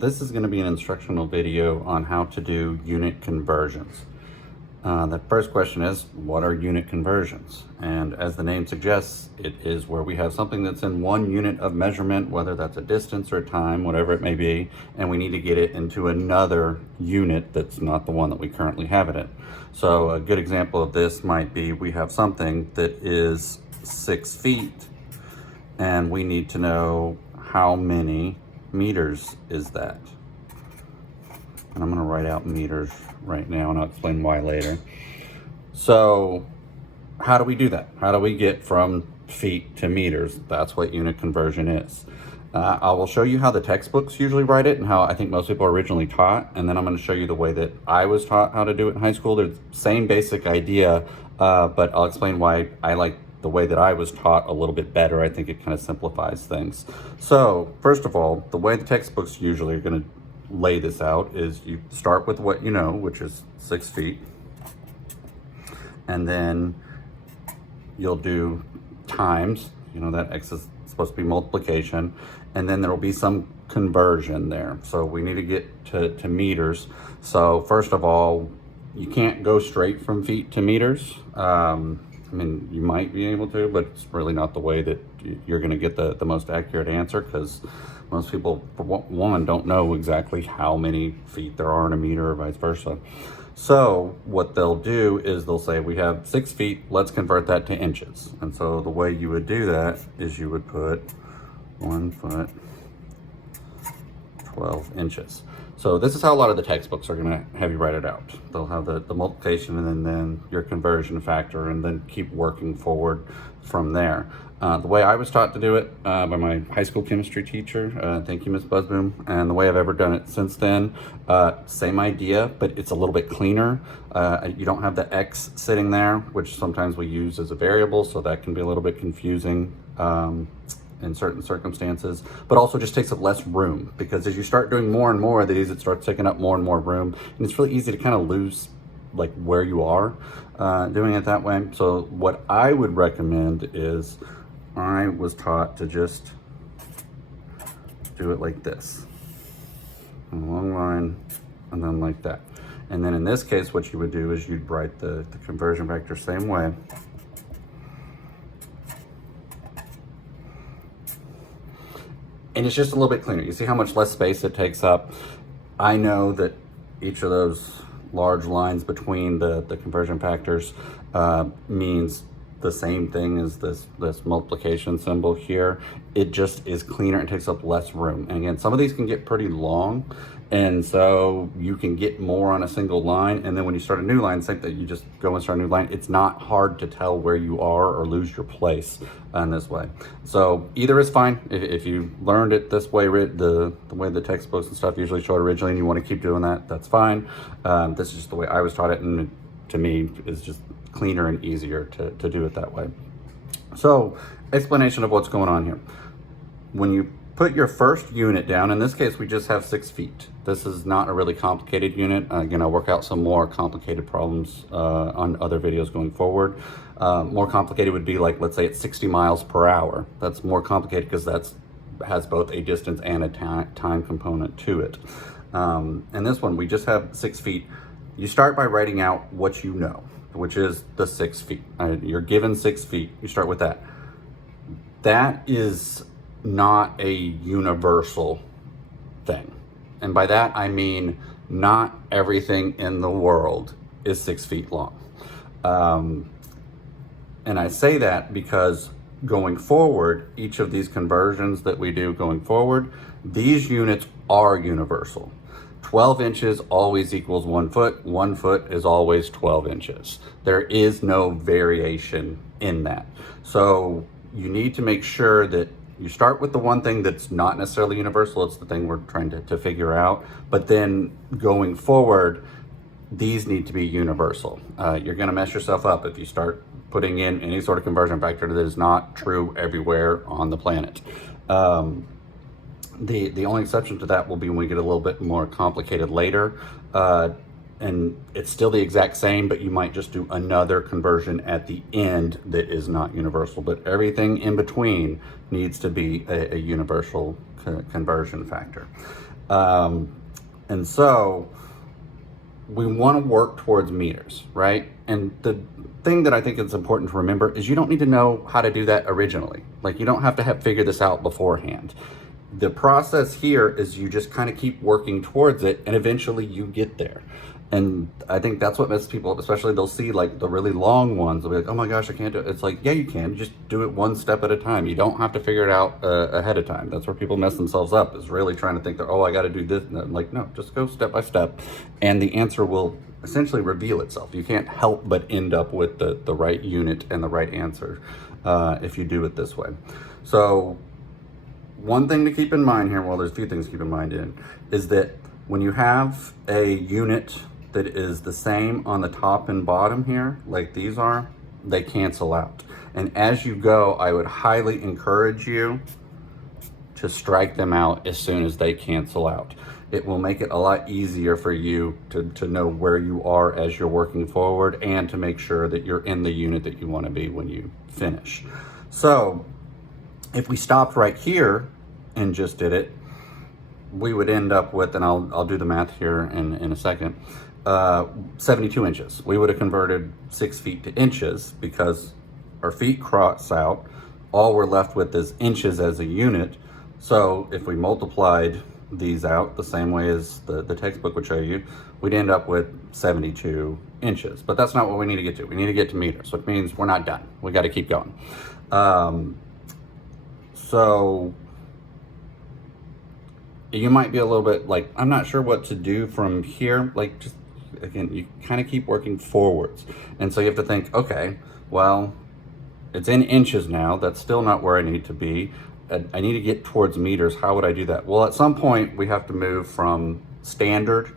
This is going to be an instructional video on how to do unit conversions. The first question is, what are unit conversions? And as the name suggests, it is where we have something that's in one unit of measurement, whether that's a distance or time, whatever it may be, and we need to get it into another unit that's not the one that we currently have it in. So a good example of this might be we have something that is 6 feet, and we need to know how many meters is that. And I'm going to write out meters right now and I'll explain why later. So how do we do that? How do we get from feet to meters? That's what unit conversion is. I will show you how the textbooks usually write it and how I think most people are originally taught, and then I'm going to show you the way that I was taught how to do it in high school. They're the same basic idea, but I'll explain why I like the way that I was taught a little bit better. I think it kind of simplifies things. So first of all, the way the textbooks usually are going to lay this out is you start with what you know, which is 6 feet, and then you'll do times, that X is supposed to be multiplication, and then there will be some conversion there. So we need to get to meters. So first of all, you can't go straight from feet to meters. I mean, you might be able to, but it's really not the way that you're going to get the most accurate answer, because most people, for one, don't know exactly how many feet there are in a meter or vice versa. So what they'll do is they'll say, we have 6 feet, let's convert that to inches. And so the way you would do that is you would put 1 foot, 12 inches. So this is how a lot of the textbooks are going to have you write it out. They'll have the multiplication and then your conversion factor, and then keep working forward from there. The way I was taught to do it by my high school chemistry teacher, thank you, Ms. Busboom, and the way I've ever done it since then, same idea, but it's a little bit cleaner. You don't have the X sitting there, which sometimes we use as a variable, so that can be a little bit confusing in certain circumstances, but also just takes up less room, because as you start doing more and more of these, it starts taking up more and more room, and it's really easy to kind of lose like where you are doing it that way. So what I would recommend is, I was taught to just do it like this, a long line, and then like that. And then in this case, what you would do is you'd write the conversion factor same way. And it's just a little bit cleaner. You see how much less space it takes up? I know that each of those large lines between the conversion factors means the same thing as this multiplication symbol here. It just is cleaner and takes up less room. And again, some of these can get pretty long, and so you can get more on a single line, and then when you start a new line, same thing, you just go and start a new line. It's not hard to tell where you are or lose your place in this way. So either is fine. If you learned it this way, the way the textbooks and stuff usually show it originally, and you want to keep doing that, that's fine. This is just the way I was taught it, and to me is just cleaner and easier to do it that way. So explanation of what's going on here. When you put your first unit down, in this case we just have 6 feet. This is not a really complicated unit. Again, I'll work out some more complicated problems on other videos going forward. More complicated would be like, let's say it's 60 miles per hour. That's more complicated because that's has both a distance and a time component to it. In this one, we just have 6 feet. You start by writing out what you know, which is the 6 feet. You're given 6 feet, you start with that. That is not a universal thing. And by that, I mean, not everything in the world is 6 feet long. And I say that because going forward, each of these conversions that we do going forward, these units are universal. 12 inches always equals 1 foot. 1 foot is always 12 inches. There is no variation in that. So you need to make sure that you start with the one thing that's not necessarily universal. It's the thing we're trying to figure out. But then going forward, these need to be universal. You're going to mess yourself up if you start putting in any sort of conversion factor that is not true everywhere on the planet. The only exception to that will be when we get a little bit more complicated later. And it's still the exact same, but you might just do another conversion at the end that is not universal. But everything in between needs to be a universal conversion factor. And so we want to work towards meters, right? And the thing that I think is important to remember is you don't need to know how to do that originally. Like, you don't have to have figured this out beforehand. The process here is you just kind of keep working towards it, and eventually you get there. And I think that's what messes people up, especially they'll see like the really long ones. They'll be like, oh my gosh, I can't do it. It's like, yeah, you can. Just do it one step at a time. You don't have to figure it out ahead of time. That's where people mess themselves up, is really trying to think that, oh, I got to do this. And I'm like, no, just go step by step. And the answer will essentially reveal itself. You can't help but end up with the right unit and the right answer if you do it this way. So one thing to keep in mind here, well, there's a few things to keep in mind is that when you have a unit that is the same on the top and bottom here, like these are, they cancel out. And as you go, I would highly encourage you to strike them out as soon as they cancel out. It will make it a lot easier for you to know where you are as you're working forward, and to make sure that you're in the unit that you want to be when you finish. So if we stopped right here and just did it, we would end up with, and I'll do the math here in a second, 72 inches. We would have converted 6 feet to inches because our feet cross out. All we're left with is inches as a unit. So if we multiplied these out the same way as the textbook would show you, we'd end up with 72 inches. But that's not what we need to get to. We need to get to meters, which means we're not done. We got to keep going. So you might be a little bit like, I'm not sure what to do from here. Like, just again, you kind of keep working forwards. And so you have to think, okay, well, it's in inches now. That's still not where I need to be. I need to get towards meters. How would I do that? Well, at some point we have to move from standard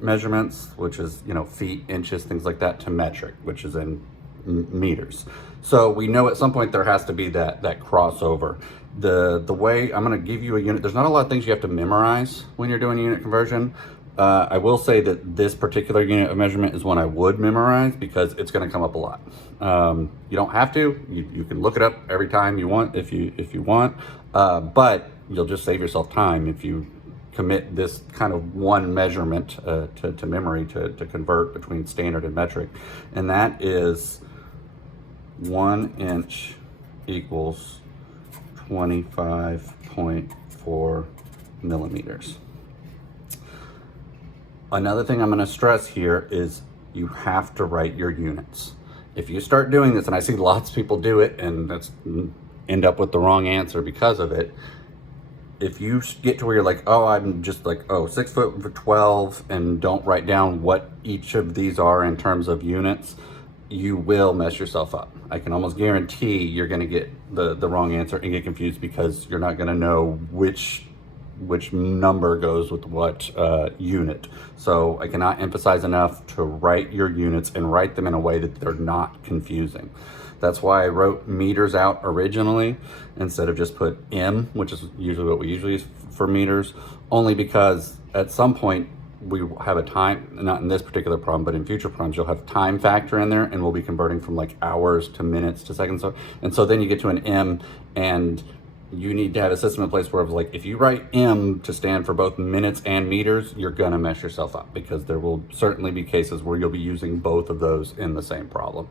measurements, which is, feet, inches, things like that, to metric, which is in meters. So we know at some point there has to be that crossover. The way I'm going to give you a unit, there's not a lot of things you have to memorize when you're doing a unit conversion. I will say that this particular unit of measurement is one I would memorize because it's going to come up a lot. You don't have to. You can look it up every time you want if you want, but you'll just save yourself time if you commit this kind of one measurement to memory to convert between standard and metric, and that is 1 inch equals 25.4 millimeters. Another thing I'm going to stress here is you have to write your units. If you start doing this, and I see lots of people do it and end up with the wrong answer because of it, if you get to where you're like, oh, I'm just like, 6 foot for 12, and don't write down what each of these are in terms of units, you will mess yourself up. I can almost guarantee you're going to get the wrong answer and get confused because you're not going to know which number goes with what unit. So I cannot emphasize enough to write your units and write them in a way that they're not confusing. That's why I wrote meters out originally instead of just put M, which is usually what we usually use for meters, only because at some point we have a time, not in this particular problem, but in future problems, you'll have time factor in there, and we'll be converting from like hours to minutes to seconds. And so then you get to an M, and you need to have a system in place where it's like, if you write M to stand for both minutes and meters, you're gonna mess yourself up because there will certainly be cases where you'll be using both of those in the same problem.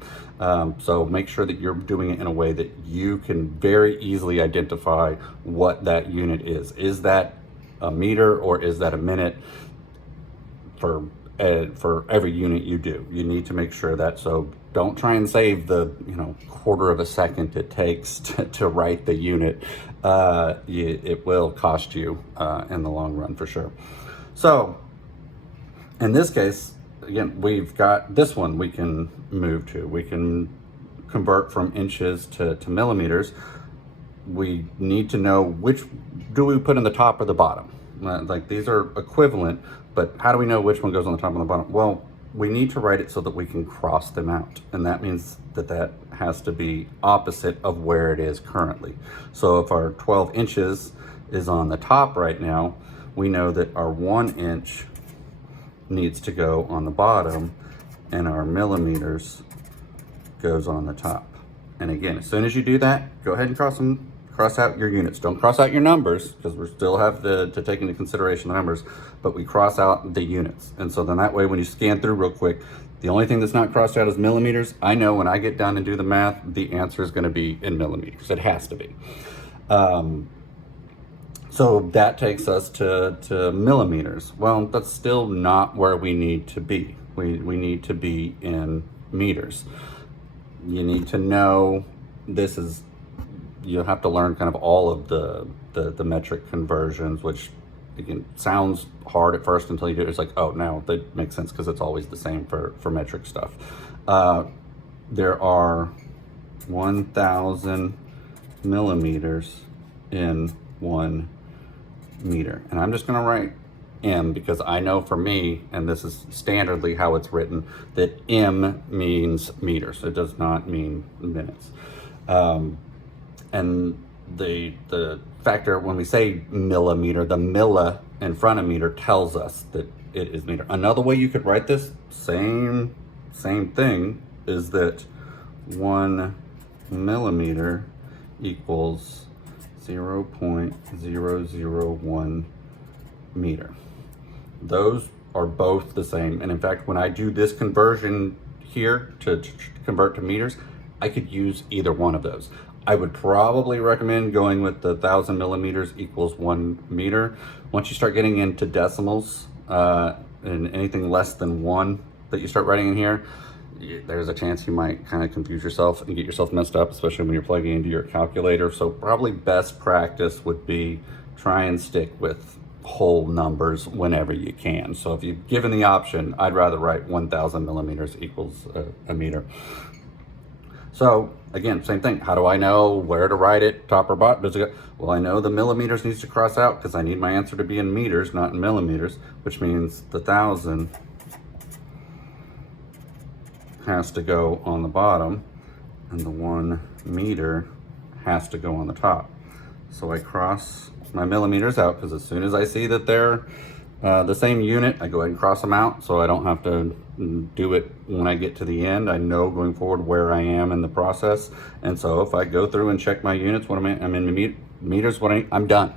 So make sure that you're doing it in a way that you can very easily identify what that unit is. Is that a meter or is that a minute? For every unit you do, you need to make sure that. So don't try and save the quarter of a second it takes to write the unit. It will cost you in the long run for sure. So in this case, again, we've got this one we can move to. We can convert from inches to millimeters. We need to know which do we put in the top or the bottom. Like, these are equivalent, but how do we know which one goes on the top and the bottom? Well, we need to write it so that we can cross them out. And that means that has to be opposite of where it is currently. So if our 12 inches is on the top right now, we know that our 1 inch needs to go on the bottom and our millimeters goes on the top. And again, as soon as you do that, go ahead and cross them cross out your units. Don't cross out your numbers, because we still have to take into consideration the numbers, but we cross out the units. And so then that way, when you scan through real quick, the only thing that's not crossed out is millimeters. I know when I get done and do the math, the answer is going to be in millimeters. It has to be. So that takes us to millimeters. Well, that's still not where we need to be. We need to be in meters. You need to know this is, you have to learn kind of all of the metric conversions, which again sounds hard at first until you do it. It's like, oh, now that makes sense because it's always the same for metric stuff. There are 1,000 millimeters in 1 meter. And I'm just going to write M because I know for me, and this is standardly how it's written, that M means meters. It does not mean minutes. And the factor, when we say millimeter, the milli in front of meter tells us that it is meter. Another way you could write this, same thing, is that 1 millimeter equals 0.001 meter. Those are both the same. And in fact, when I do this conversion here to convert to meters, I could use either one of those. I would probably recommend going with the 1,000 millimeters equals 1 meter. Once you start getting into decimals and anything less than 1 that you start writing in here, there's a chance you might kind of confuse yourself and get yourself messed up, especially when you're plugging into your calculator. So probably best practice would be try and stick with whole numbers whenever you can. So if you're given the option, I'd rather write 1,000 millimeters equals a meter. So again, same thing. How do I know where to write it, top or bottom? Does it go? Well, I know the millimeters needs to cross out because I need my answer to be in meters, not in millimeters, which means the 1,000 has to go on the bottom and the 1 meter has to go on the top. So I cross my millimeters out because as soon as I see that they're the same unit, I go ahead and cross them out so I don't have to do it when I get to the end. I know going forward where I am in the process. And so if I go through and check my units, I'm in meters, I'm done.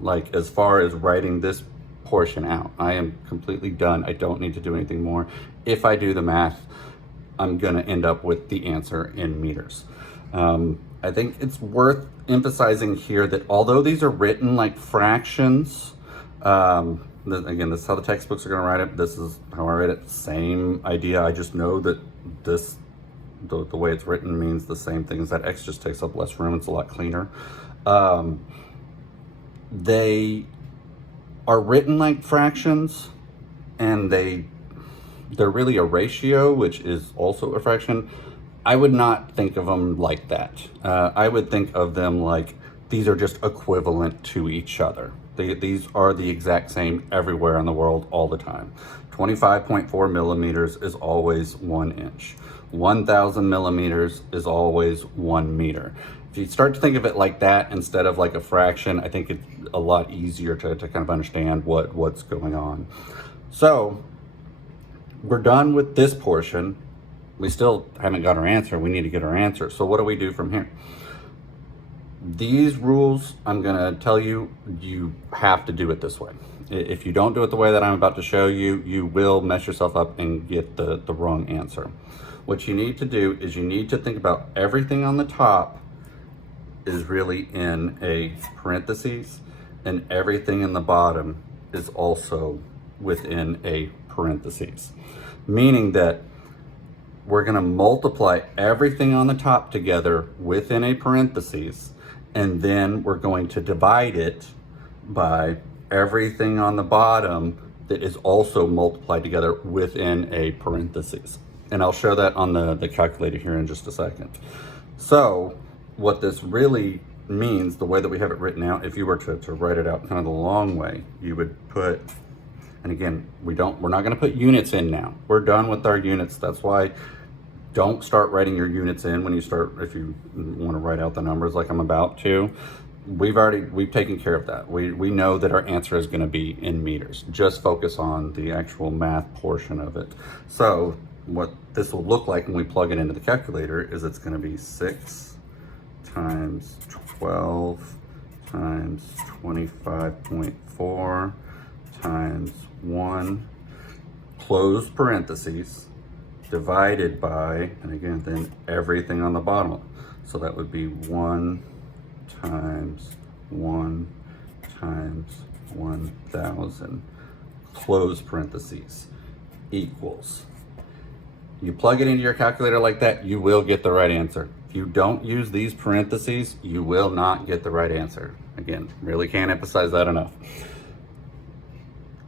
Like as far as writing this portion out, I am completely done. I don't need to do anything more. If I do the math, I'm gonna end up with the answer in meters. I think it's worth emphasizing here that although these are written like fractions, again, this is how the textbooks are gonna write it. This is how I write it, same idea. I just know that this, the way it's written means the same thing as that. X just takes up less room, it's a lot cleaner. They are written like fractions and they're really a ratio, which is also a fraction. I would not think of them like that. I would think of them like these are just equivalent to each other. These are the exact same everywhere in the world all the time. 25.4 millimeters is always 1 inch. 1,000 millimeters is always 1 meter. If you start to think of it like that instead of like a fraction, I think it's a lot easier to kind of understand what's going on. So we're done with this portion. We still haven't got our answer. We need to get our answer. So what do we do from here? These rules, I'm gonna tell you, you have to do it this way. If you don't do it the way that I'm about to show you, you will mess yourself up and get the wrong answer. What you need to do is you need to think about everything on the top is really in a parentheses and everything in the bottom is also within a parentheses. Meaning that we're gonna multiply everything on the top together within a parentheses, and then we're going to divide it by everything on the bottom that is also multiplied together within a parentheses. And I'll show that on the calculator here in just a second. So what this really means, the way that we have it written out, if you were to write it out kind of the long way, you would put, and again, we're not gonna put units in now. We're done with our units. That's why don't start writing your units in when you start, if you want to write out the numbers like I'm about to. We've taken care of that. We know that our answer is going to be in meters. Just focus on the actual math portion of it. So what this will look like when we plug it into the calculator is it's going to be 6 times 12 times 25.4 times 1, close parentheses, divided by, and again, then everything on the bottom. So that would be 1 times 1 times 1,000, close parentheses, equals. You plug it into your calculator like that, you will get the right answer. If you don't use these parentheses, you will not get the right answer. Again, really can't emphasize that enough.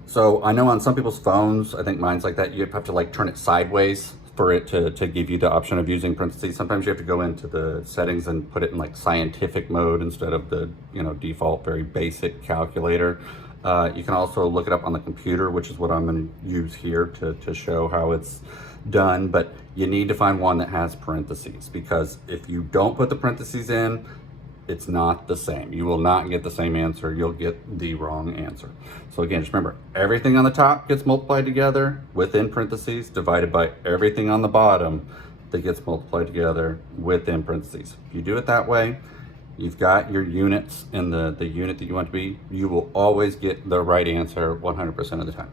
So I know on some people's phones, I think mine's like that, you have to like turn it sideways for it to give you the option of using parentheses. Sometimes you have to go into the settings and put it in like scientific mode instead of the default very basic calculator. You can also look it up on the computer, which is what I'm going to use here to show how it's done, but you need to find one that has parentheses, because if you don't put the parentheses in, it's not the same. You will not get the same answer. You'll get the wrong answer. So again, just remember, everything on the top gets multiplied together within parentheses, divided by everything on the bottom that gets multiplied together within parentheses. If you do it that way, you've got your units in the unit that you want to be. You will always get the right answer 100% of the time.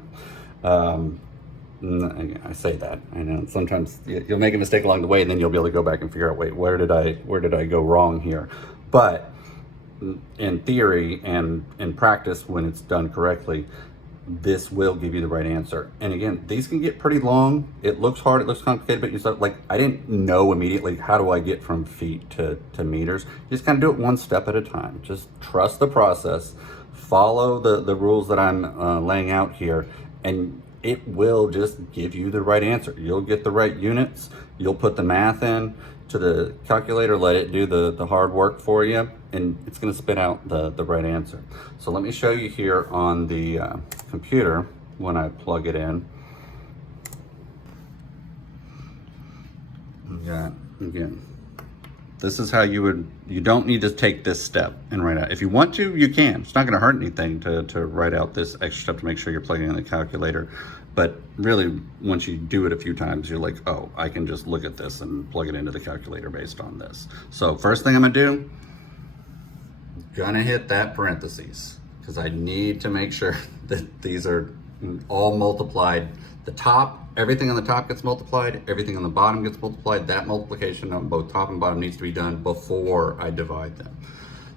I say that, I know sometimes you'll make a mistake along the way, and then you'll be able to go back and figure out, wait, where did I go wrong here? But in theory and in practice, when it's done correctly, this will give you the right answer. And again, these can get pretty long. It looks hard, it looks complicated, but you start, like, I didn't know immediately, how do I get from feet to meters? You just kind of do it one step at a time. Just trust the process, follow the rules that I'm laying out here, and it will just give you the right answer. You'll get the right units, you'll put the math in to the calculator, let it do the hard work for you, and it's gonna spit out the right answer. So let me show you here on the computer when I plug it in. Yeah, again, this is how you don't need to take this step and write out. If you want to, you can. It's not gonna hurt anything to write out this extra step to make sure you're plugging in the calculator. But really, once you do it a few times, you're like, oh, I can just look at this and plug it into the calculator based on this. So first thing I'm gonna do, gonna hit that parentheses, because I need to make sure that these are all multiplied. The top, everything on the top gets multiplied, everything on the bottom gets multiplied. That multiplication on both top and bottom needs to be done before I divide them.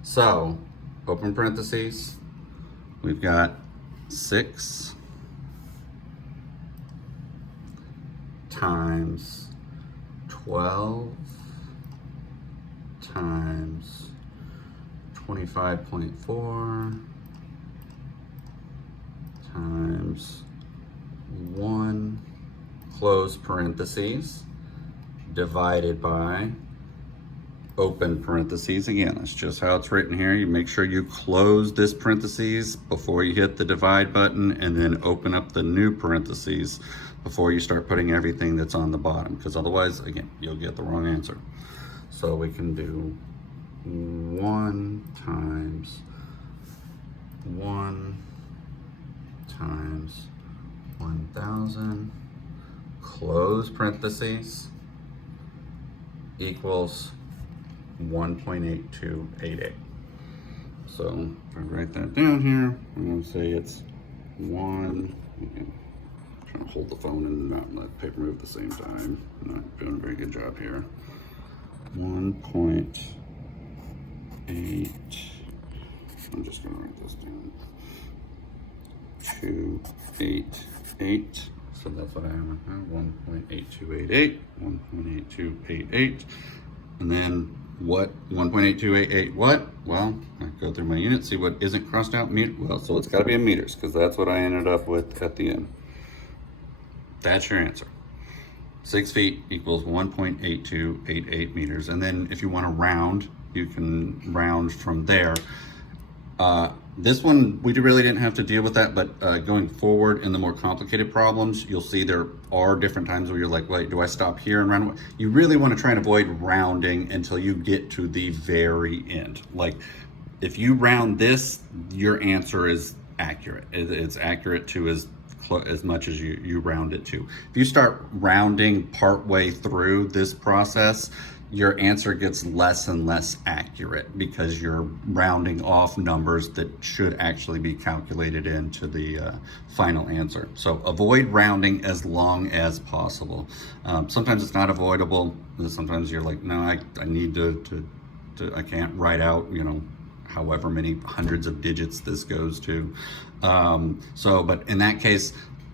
So, open parentheses, we've got 6 times 12 times 25.4 times 1, close parentheses, divided by, open parentheses. Again, that's just how it's written here. You make sure you close this parentheses before you hit the divide button, and then open up the new parentheses before you start putting everything that's on the bottom, because otherwise, again, you'll get the wrong answer. So we can do 1 times 1 times 1,000, close parentheses, equals 1.8288. So if I write that down here, I'm going to say it's 1. I'm trying to hold the phone and not let paper move at the same time. I'm not doing a very good job here. 1.8. I'm just going to write this down. 288. So that's what I have. 1.8288. 1.8288. And then what? 1.8288 what? Well, I go through my units, see what isn't crossed out. Well, so it's got to be in meters, because that's what I ended up with at the end. That's your answer. 6 feet equals 1.8288 meters. And then if you want to round, you can round from there. This one, we really didn't have to deal with that, but going forward in the more complicated problems, you'll see there are different times where you're like, wait, do I stop here and round? You really want to try and avoid rounding until you get to the very end. Like, if you round this, your answer is accurate. It's accurate to as much as you round it to. If you start rounding partway through this process, your answer gets less and less accurate because you're rounding off numbers that should actually be calculated into the final answer. So avoid rounding as long as possible. Sometimes it's not avoidable. Sometimes you're like, no, I need to I can't write out, you know, however many hundreds of digits this goes to. But in that case,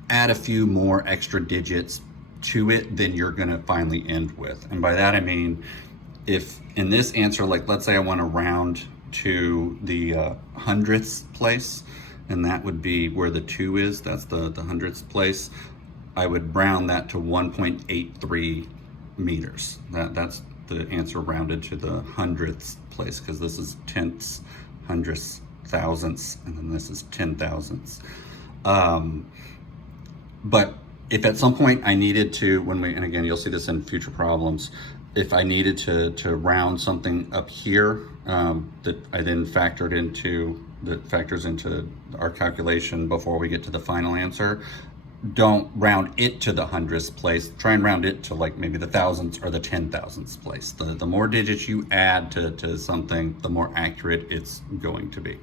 add a few more extra digits to it than you're gonna finally end with. And by that I mean, if in this answer, like let's say I wanna round to the hundredths place, and that would be where the 2 is, that's the hundredths place, I would round that to 1.83 meters. That's the answer rounded to the hundredths place, because this is tenths, hundredths, thousandths, and then this is 10,000ths. But if at some point I needed to, and again, you'll see this in future problems, if I needed to round something up here that I then factors into our calculation before we get to the final answer, don't round it to the hundredths place. Try and round it to like maybe the thousandths or the 10,000ths place. The more digits you add to something, the more accurate it's going to be.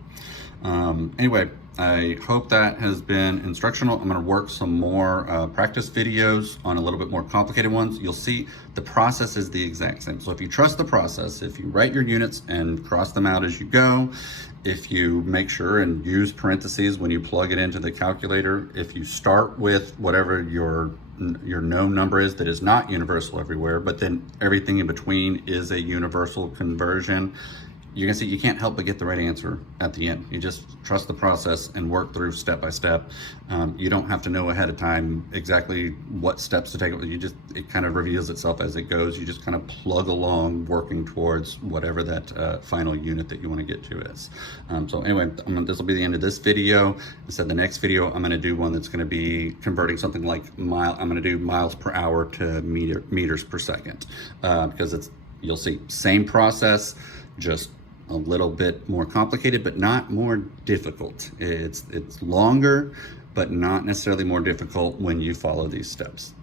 Anyway, I hope that has been instructional. I'm going to work some more practice videos on a little bit more complicated ones. You'll see the process is the exact same. So if you trust the process, if you write your units and cross them out as you go, if you make sure and use parentheses when you plug it into the calculator, if you start with whatever your known number is that is not universal everywhere, but then everything in between is a universal conversion, you're gonna see you can't help but get the right answer at the end. You just trust the process and work through step by step. You don't have to know ahead of time exactly what steps to take. It kind of reveals itself as it goes. You just kind of plug along, working towards whatever that final unit that you want to get to is. So anyway, this will be the end of this video. Instead, the next video, I'm gonna do one that's gonna be converting something like I'm gonna do miles per hour to meters per second, because you'll see, same process, just a little bit more complicated, but not more difficult. It's longer, but not necessarily more difficult when you follow these steps.